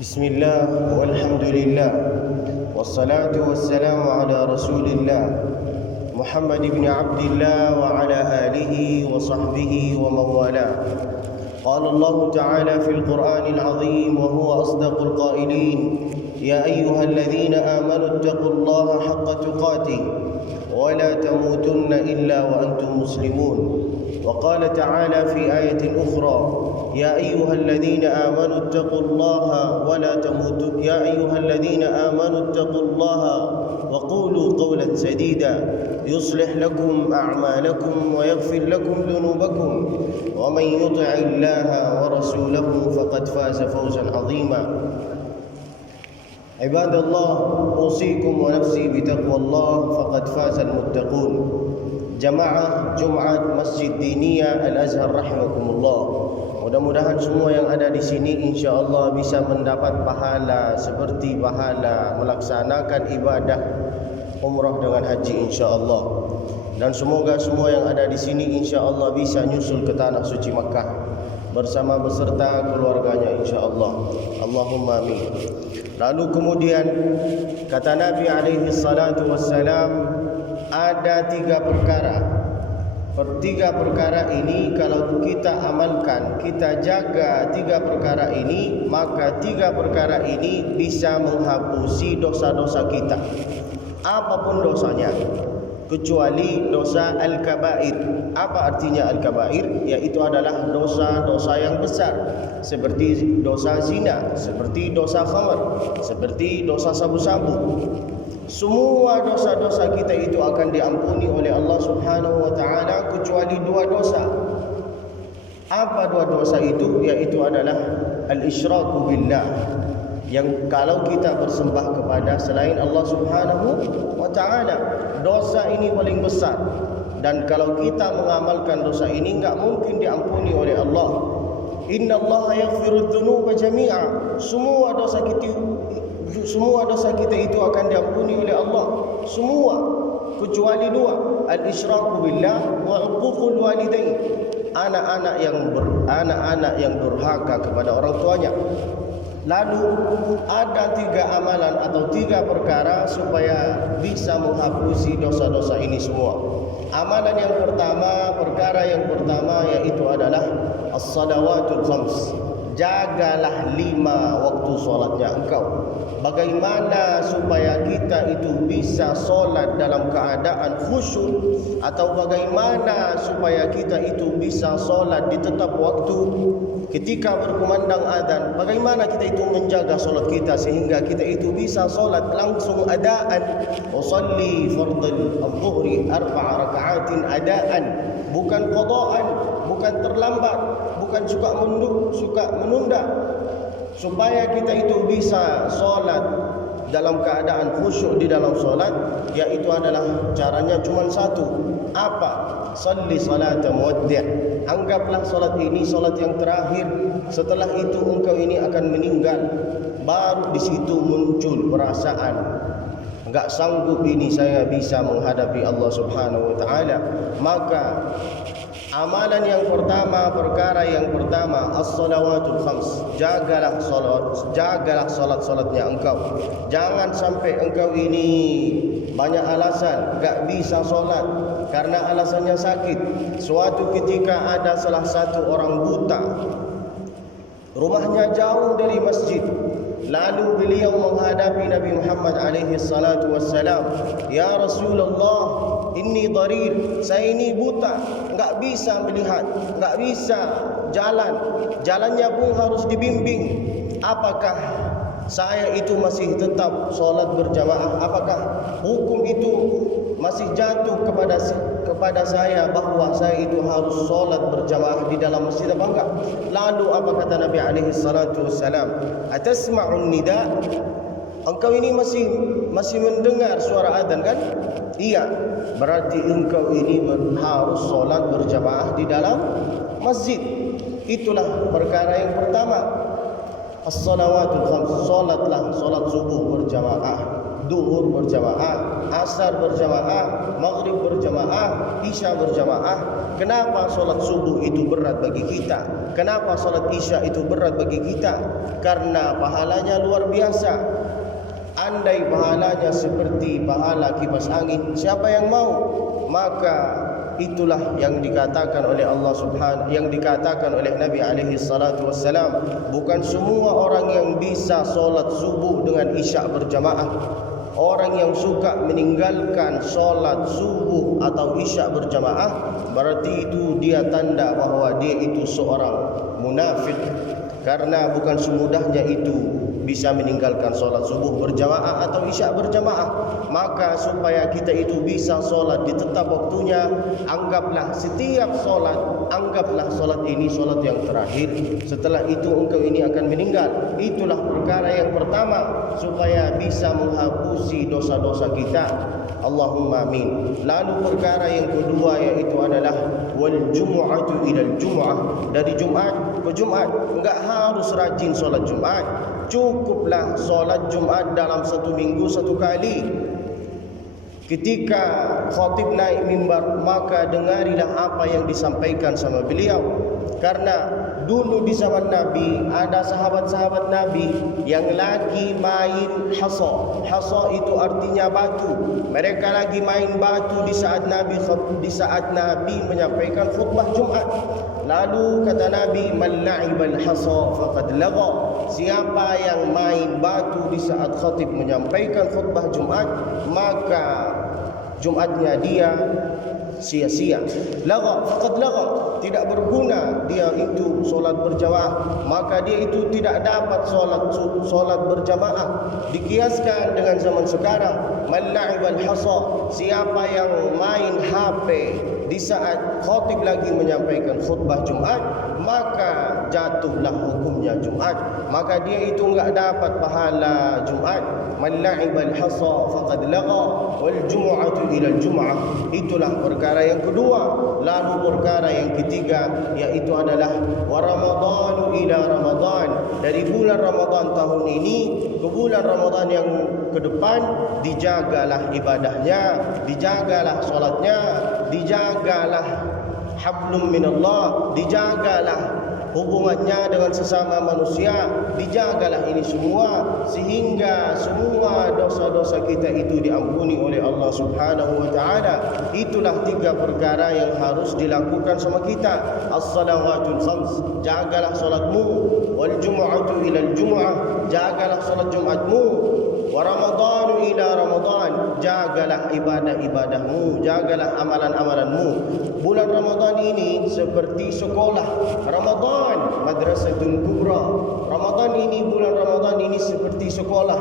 Bismillah walhamdulillah wassalatu wassalamu ala rasulillah Muhammad ibn Abdillah wa ala alihi wa sahbihi wa mawala. Qala Allah Ta'ala fil Qur'anil Azim wa huwa asdaqul qailin, ya ayyuhalladhina amanu ittaqullaha haqqa tuqatih wa la tamutunna illa wa antum muslimun. وقال تعالى في آية أخرى يا أيها الذين آمنوا اتقوا الله ولا تموتوا يا أيها الذين آمنوا اتقوا الله وقولوا قولا سديدا يصلح لكم أعمالكم ويغفر لكم ذنوبكم ومن يطع الله ورسوله فقد فاز فوزا عظيما. عباد الله أوصيكم ونفسي بتقوى الله فقد فاز المتقون. Jamaah Jumat Masjid Diniyah Al-Azhar rahimakumullah. Mudah-mudahan semua yang ada di sini insya-Allah bisa mendapat pahala seperti pahala melaksanakan ibadah umrah dengan haji insya-Allah. Dan semoga semua yang ada di sini insya-Allah bisa nyusul ke tanah suci Makkah bersama beserta keluarganya insya-Allah. Allahumma amin. Lalu kemudian kata Nabi alaihi salatu wassalam, ada tiga perkara. Tiga perkara ini kalau kita amalkan, kita jaga tiga perkara ini, maka tiga perkara ini bisa menghapusi dosa-dosa kita, apapun dosanya, kecuali dosa al-kabair. Apa artinya al-kabair? Yaitu adalah dosa-dosa yang besar, seperti dosa zina, seperti dosa khamar, seperti dosa sabu-sabu. Semua dosa-dosa kita itu akan diampuni oleh Allah Subhanahu wa taala kecuali dua dosa. Apa dua dosa itu? Yaitu adalah al-isyraku billah, yang kalau kita bersembah kepada selain Allah Subhanahu wa taala, dosa ini paling besar. Dan kalau kita mengamalkan dosa ini enggak mungkin diampuni oleh Allah. Innallaha yaghfiru dzunuba jami'a. Semua dosa kita itu akan diampuni oleh Allah, semua kecuali dua, al-isyraku billah wa uququl walidain. Anak-anak yang durhaka kepada orang tuanya. Lalu ada tiga amalan atau tiga perkara supaya bisa menghapusi dosa-dosa ini semua. Amalan yang pertama, perkara yang pertama yaitu adalah as-salawatul khams. Jagalah 5 waktu solatnya engkau. Bagaimana supaya kita itu bisa solat dalam keadaan khusyuk, atau bagaimana supaya kita itu bisa solat di tetap waktu ketika berkumandang adzan? Bagaimana kita itu menjaga solat kita sehingga kita itu bisa solat langsung adaan. Usalli fardal adh-dhuhri 4 raka'atin adaan, bukan qada'an, bukan terlambat, bukan suka menunda, supaya kita itu bisa solat dalam keadaan khusyuk di dalam solat. Yaitu adalah caranya cuma satu. Apa? Salli salata muwaddi'. Anggaplah solat ini solat yang terakhir. Setelah itu engkau ini akan meninggal. Baru di situ muncul perasaan, enggak sanggup ini saya bisa menghadapi Allah Subhanahu wa taala. Maka amalan yang pertama, perkara yang pertama, as-salawatul khams. Jagalah salat-salatnya engkau. Jangan sampai engkau ini banyak alasan enggak bisa solat karena alasannya sakit. Suatu ketika ada salah satu orang buta, rumahnya jauh dari masjid. Lalu beliau menghadapi Nabi Muhammad alaihi salatu wassalam, ya Rasulullah, inni dharir, saya ini buta, enggak bisa melihat, enggak bisa jalannya pun harus dibimbing. Apakah saya itu masih tetap solat berjamaah? Apakah hukum itu masih jatuh kepada saya bahwa saya itu harus solat berjamaah di dalam masjid apa enggak? Lalu apa kata Nabi alaihi salatu wassalam? Atasma'un nida? Engkau ini masih mendengar suara adzan kan? Iya. Berarti engkau ini harus solat berjamaah di dalam masjid. Itulah perkara yang pertama. As-salawatul khams. Solatlah solat subuh berjamaah. duhur berjamaah, asar berjamaah, maghrib berjamaah, isya berjamaah. Kenapa solat subuh itu berat bagi kita? Kenapa solat isya itu berat bagi kita? Karena pahalanya luar biasa. Andai pahalanya seperti pahala kipas angin, siapa yang mau? Maka itulah yang dikatakan oleh Allah Subhanahu, yang dikatakan oleh Nabi alaihi salatu wassalam, bukan semua orang yang bisa solat subuh dengan isya berjamaah. Orang yang suka meninggalkan solat subuh atau isya berjamaah, berarti itu dia tanda bahawa dia itu seorang munafik. Karena bukan semudahnya itu bisa meninggalkan solat subuh berjamaah atau isya berjamaah. Maka supaya kita itu bisa solat di tetap waktunya, anggaplah setiap solat, anggaplah solat ini solat yang terakhir. Setelah itu engkau ini akan meninggal. Itulah perkara yang pertama, supaya bisa menghapusi dosa-dosa kita. Allahumma amin. Lalu perkara yang kedua yaitu adalah wal jumu'atu ilal jumu'ah, dari Jumat ke Jumat. Enggak harus rajin solat Jumat, cukuplah solat Jumat dalam satu minggu satu kali. Ketika khatib naik mimbar, maka dengarilah apa yang disampaikan sama beliau. Karena dulu di zaman Nabi ada sahabat-sahabat Nabi yang lagi main hasa. Hasa itu artinya batu. Mereka lagi main batu di saat Nabi menyampaikan khutbah Jumat. Lalu kata Nabi, man la'ibal hasa faqad lagha. Siapa yang main batu di saat khatib menyampaikan khutbah Jumat, maka Jumatnya dia sia-sia. Lagha, faqad lagha, tidak berguna dia itu solat berjamaah, maka dia itu tidak dapat solat berjamaah. Dikiaskan dengan zaman sekarang, man la'ibal hasa, siapa yang main HP di saat khatib lagi menyampaikan khutbah Jumat, maka jatuhlah hukumnya Jumat, maka dia itu enggak dapat pahala Jumat. Man la'ibal hasa faqad lagha wal jumu'atu ilal jumu'ah. Itulah perkara yang kedua. Lalu perkara yang ketiga yaitu adalah wa ramadhanu ila ramadan, dari bulan Ramadan tahun ini ke bulan Ramadan yang ke depan, dijagalah ibadahnya, dijagalah solatnya, dijagalah hablum minallah, dijagalah hubungannya dengan sesama manusia, dijagalah ini semua, sehingga semua dosa-dosa kita itu diampuni oleh Allah Subhanahu wa taala. Itulah tiga perkara yang harus dilakukan sama kita. As-salawatul khams, jagalah salatmu. Wal jumu'atu ilal jumu'ah, jagalah salat Jumatmu. Wa ramadhanu ila ramadan, jagalah ibadah-ibadahmu, jagalah amalan-amalanmu. Bulan Ramadan ini seperti sekolah. Ramadan madrasatun kubra. Ramadan ini, bulan Ramadan ini seperti sekolah.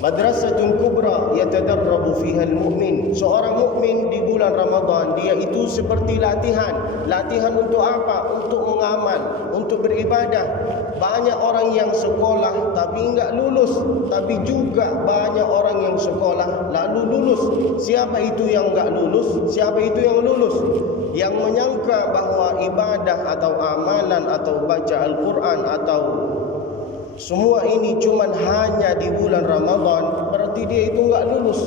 Madrasatun kubra yatadarrabu fiha al-mu'min. Seorang mukmin di bulan Ramadan, dia itu seperti latihan. Latihan untuk apa? Untuk mengamal, untuk beribadah. Banyak orang yang sekolah tapi enggak lulus, tapi juga banyak orang yang sekolah lalu lulus. Siapa itu yang enggak lulus? Siapa itu yang lulus? Yang menyangka bahwa ibadah atau amalan atau baca Al-Quran atau semua ini cuman hanya di bulan Ramadan, berarti dia itu enggak lulus.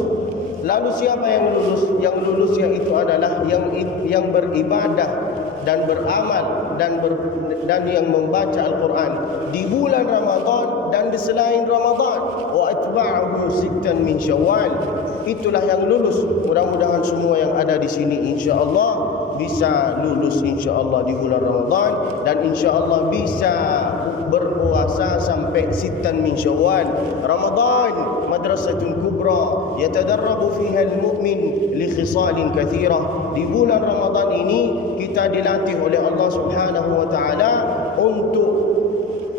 Lalu siapa yang lulus? Yang lulus yaitu adalah yang beribadah dan beramal dan yang membaca Al-Quran di bulan Ramadan dan di selain Ramadan. Wa atba'ahu sittan min Syawal. Itulah yang lulus. Mudah-mudahan semua yang ada di sini insya-Allah bisa lulus insya-Allah di bulan Ramadan, dan insya-Allah bisa berpuasa sampai sittan min Syawal. Ramadan madrasatun kubra yatadarrabu fiha al-mu'min li khisalin katsirah. Di bulan Ramadan ini kita dilatih oleh Allah Subhanahu wa taala untuk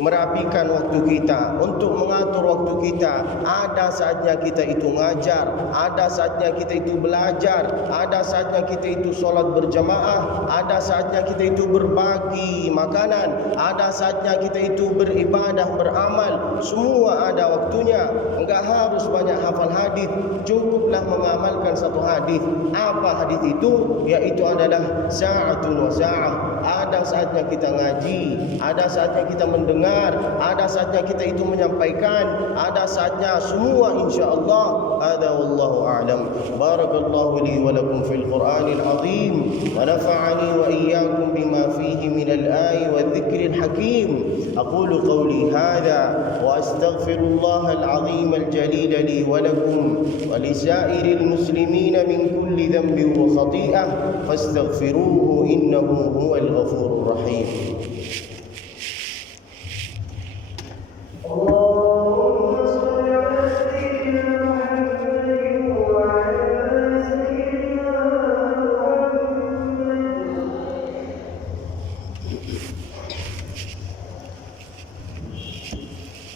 merapikan waktu kita, untuk mengatur waktu kita. Ada saatnya kita itu ngajar, ada saatnya kita itu belajar, ada saatnya kita itu solat berjamaah, ada saatnya kita itu berbagi makanan, ada saatnya kita itu beribadah, beramal. Semua ada waktunya. Enggak harus banyak hafal hadis, cukuplah mengamalkan satu hadis. Apa hadis itu? Yaitu adalah sa'atun wa sa'ah. ada saatnya kita ngaji, ada saatnya kita mendengar, ada saatnya kita itu menyampaikan, ada saatnya semua insya-Allah. Hada wallahu a'lam. Barakallahu li wa lakum fil Qur'anil azim wa nafa'ani wa iyyakum bima fihi min al-ayati wadh-dhikril hakim. Aqulu qawli hadha wa astaghfirullah al-azim al-jalil li wa lakum wa li sa'iril muslimin min kulli dhanbin wa khati'ah fastaghfiruhu innahu huwal ghafurur rahim.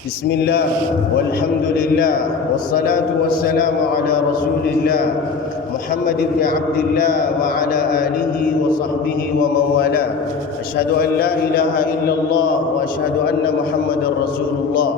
Bismillah walhamdulillah wassalatu wassalamu ala rasulillah Muhammad ibn Abdullah wa ala alihi wa sahbihi wa mawala. Asyhadu an la ilaha illallah wa asyhadu anna Muhammadar Rasulullah.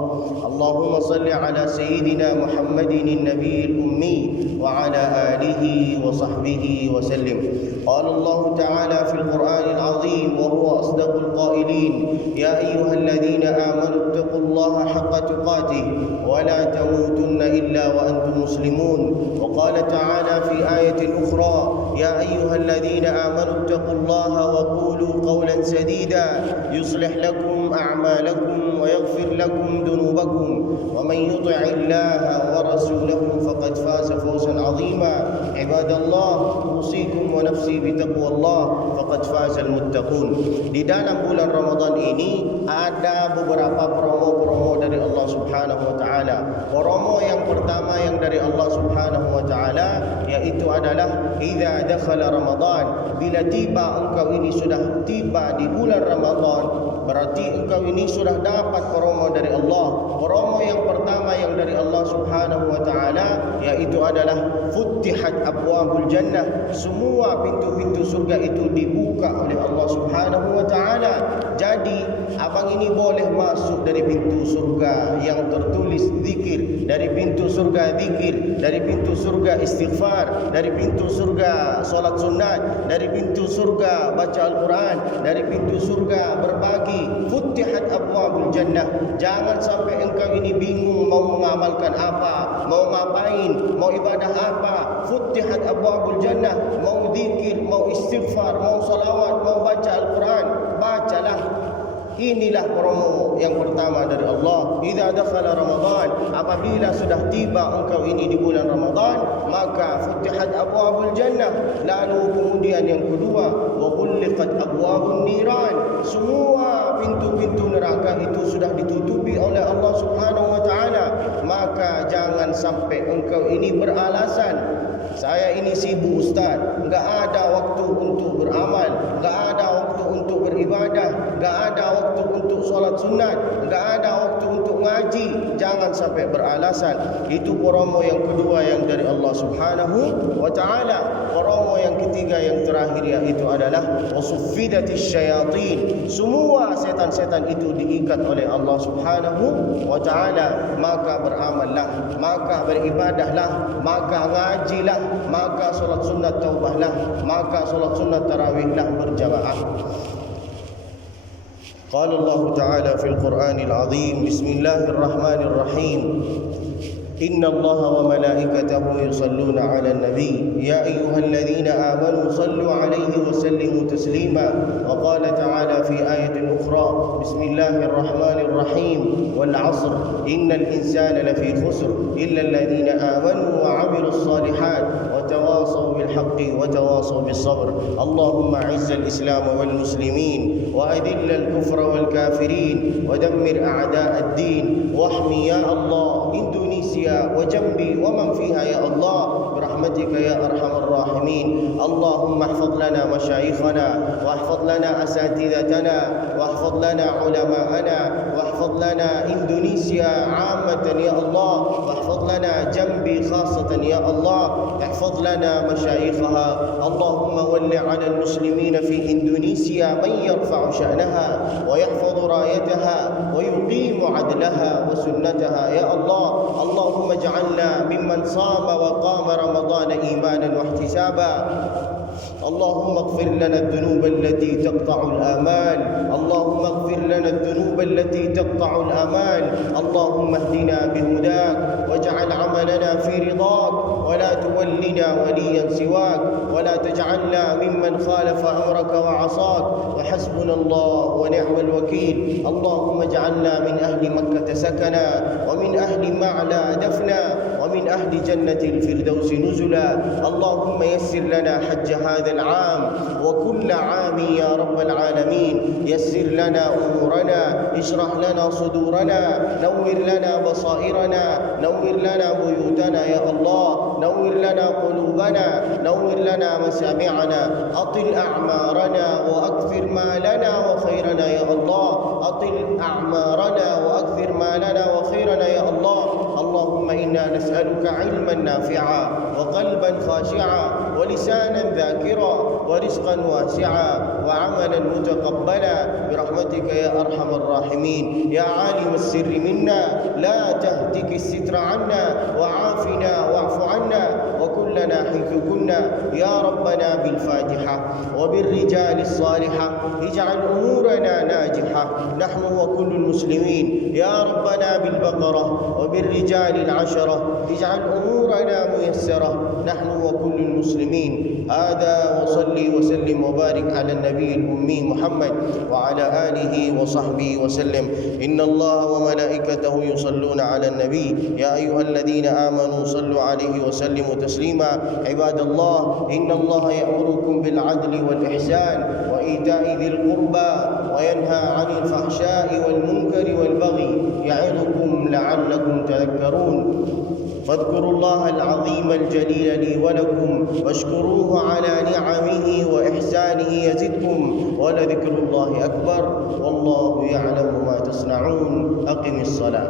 Allahumma salli ala sayyidina Muhammadin nabiyil ummi wa ala alihi wa sahbihi wa sallim. Qala Allah ta'ala fil Qur'anil azim wa huwa asdaqul qailin. Ya ayyuhalladhina amanu ittaqullaha haqqa tuqatih wa la tamutunna illa wa antum muslimun. Wa qala ta'ala fi ayatin ukhra ya ayyuhalladhina amanu ittaqullaha wa qulu qawlan sadida yuslih lakum a'malakum wa yaghfir lakum dhunubakum wa man yuti'illaha wa rasulahu faqad faza fawzan 'azima. Ibadallah, usikum wa nafsi bitaqwallah faqad fazal muttaqun. Di dalam bulan Ramadan ini ada beberapa promo-promo dari Allah Subhanahu wa taala. Promo yang pertama yang dari Allah Subhanahu wa taala yaitu adalah idza dakhala Ramadan, bila tiba engkau ini sudah tiba di bulan Ramadan, berarti engkau ini sudah dapat promo dari Allah. Promo yang pertama yang dari Allah Subhanahu wa taala yaitu adalah futtihat abwabul jannah. Semua pintu-pintu surga itu dibuka oleh Allah Subhanahu wa taala. Jadi abang ini boleh masuk dari pintu surga yang tertulis zikir, dari pintu surga zikir, dari pintu surga istighfar, dari pintu surga solat sunat, dari pintu surga baca Al-Quran, dari pintu surga berbagi. Futtihat abwabul jannah. Jangan sampai engkau ini bingung mau mengamalkan apa, mau ngapain, mau ibadah apa. Futtihat abwabul jannah. Mau zikir, mau istighfar, mau salawat, mau baca Al-Quran, bacalah. Inilah promo yang pertama dari Allah. Idza dakhala Ramadan, apabila sudah tiba engkau ini di bulan Ramadan, maka futihat abwabul jannah. Lalu kemudian yang kedua, wa ghulliqat abwabun niran. Semua pintu-pintu neraka itu sudah ditutupi oleh Allah Subhanahu wa taala. Maka jangan sampai engkau ini beralasan, saya ini sibuk ustaz, enggak ada waktu untuk beramal, enggak ada waktu untuk beribadah, enggak ada waktu untuk solat sunat, enggak ada waktu untuk ngaji. Jangan sampai beralasan. Itu promo yang kedua yang dari Allah Subhanahu wa taala. Promo yang ketiga yang terakhir yaitu adalah wasuffidatis syayatin. Semua setan-setan itu diikat oleh Allah Subhanahu wa taala. Maka beramallah, maka beribadahlah, maka ngajilah, maka solat sunat taubahlah, maka solat sunat tarawihlah berjamaah. Qala Allah Ta'ala fil Qur'anil Azim, Bismillahirrahmanirrahim. Inna Allah wa malaikatahu yusalluna 'alan nabi ya ayyuhalladzina amanu sallu 'alaihi wa sallimu taslima. Wa qala ta'ala fi ayatin ukhra, Bismillahirrahmanirrahim. Wal 'asr innal insana lafi khusr illa alladhina amanu wa 'amilus salihat wa tawasaw bil haqqi wa tawasaw bis sabr. Allahumma 'izzal islam wal muslimin wa adillal kufra wal kafirin wa dammir a'da'ad din wahmi ya Allah Indonesia وجنبي ومن فيها يا الله برحمتك يا أرحم الراحمين. اللهم احفظ لنا مشايخنا واحفظ لنا أساتذتنا واحفظ لنا علماءنا واحفظ لنا إندونيسيا عامة يا الله واحفظ لنا جنبي خاصة يا الله. احفظ لنا مشايخها. اللهم ول على المسلمين في إندونيسيا من يرفع شأنها ويحفظ رايتها ويقيم عدلها وسنتها يا الله. اللهم اجعلنا ممن صام وقام رمضان رمضان إيمانا واحتسابا. اللهم اغفر لنا الذنوب التي تقطع الآمال، اللهم اغفر لنا الذنوب التي تقطع الآمال. اللهم اهدنا بهداك واجعل عملنا في رضاك، ولا تولنا وليا سواك، ولا تجعلنا ممن خالف أمرك وعصاك. وحسبنا الله ونعم الوكيل. اللهم اجعلنا من أهل مكة سكنا، ومن أهل معلى دفنا، ومن أهل جنة الفردوس نزلا. اللهم يسر لنا حج هذا العام وكل عام يا رب العالمين. يسر لنا أمورنا، اشرح لنا صدورنا، نور لنا بصائرنا، نور لنا بيوتنا يا الله، نور لنا قلوبنا، نور لنا مسامعنا، أطل أعمارنا وأكثر مالنا وخيرنا يا الله، أطل أعمارنا وأكثر مالنا وخيرنا يا الله. اللهم إنا نسألك علما نافعا وقلبا خاشعا ولسانا ذاكرا ورزقا واسعا وعملا متقبلا برحمتك يا أرحم الراحمين. يا عالم السر منا لا تهتك الستر عنا، وعافنا واعف عنا وكلنا حيث كنا يا ربنا. بالفاتحة وبالرجال الصالحة اجعل أمورنا ناجحة نحن وكل المسلمين يا ربنا. بالبقرة وبالرجال العشرة اجعل أمورنا ميسرة نحن وكل المسلمين. هذا وصلي وسلم وبارك على النبي الأمي محمد وعلى آله وصحبه وسلم. إن الله وملائكته يصلون على النبي يا أيها الذين آمنوا صلوا عليه وسلموا تسليما. عباد الله، إن الله يأمركم بالعدل والإحسان وإيتاء ذي القربى وينهى عن الفحشاء والمنكر والبغي يعظكم لعلكم تذكرون. فاذكروا الله العظيم الجليل لي ولكم واشكروه على نعمه وإحسانه يزدكم، ولذكر الله أكبر والله يعلم ما تصنعون. أقم الصلاة.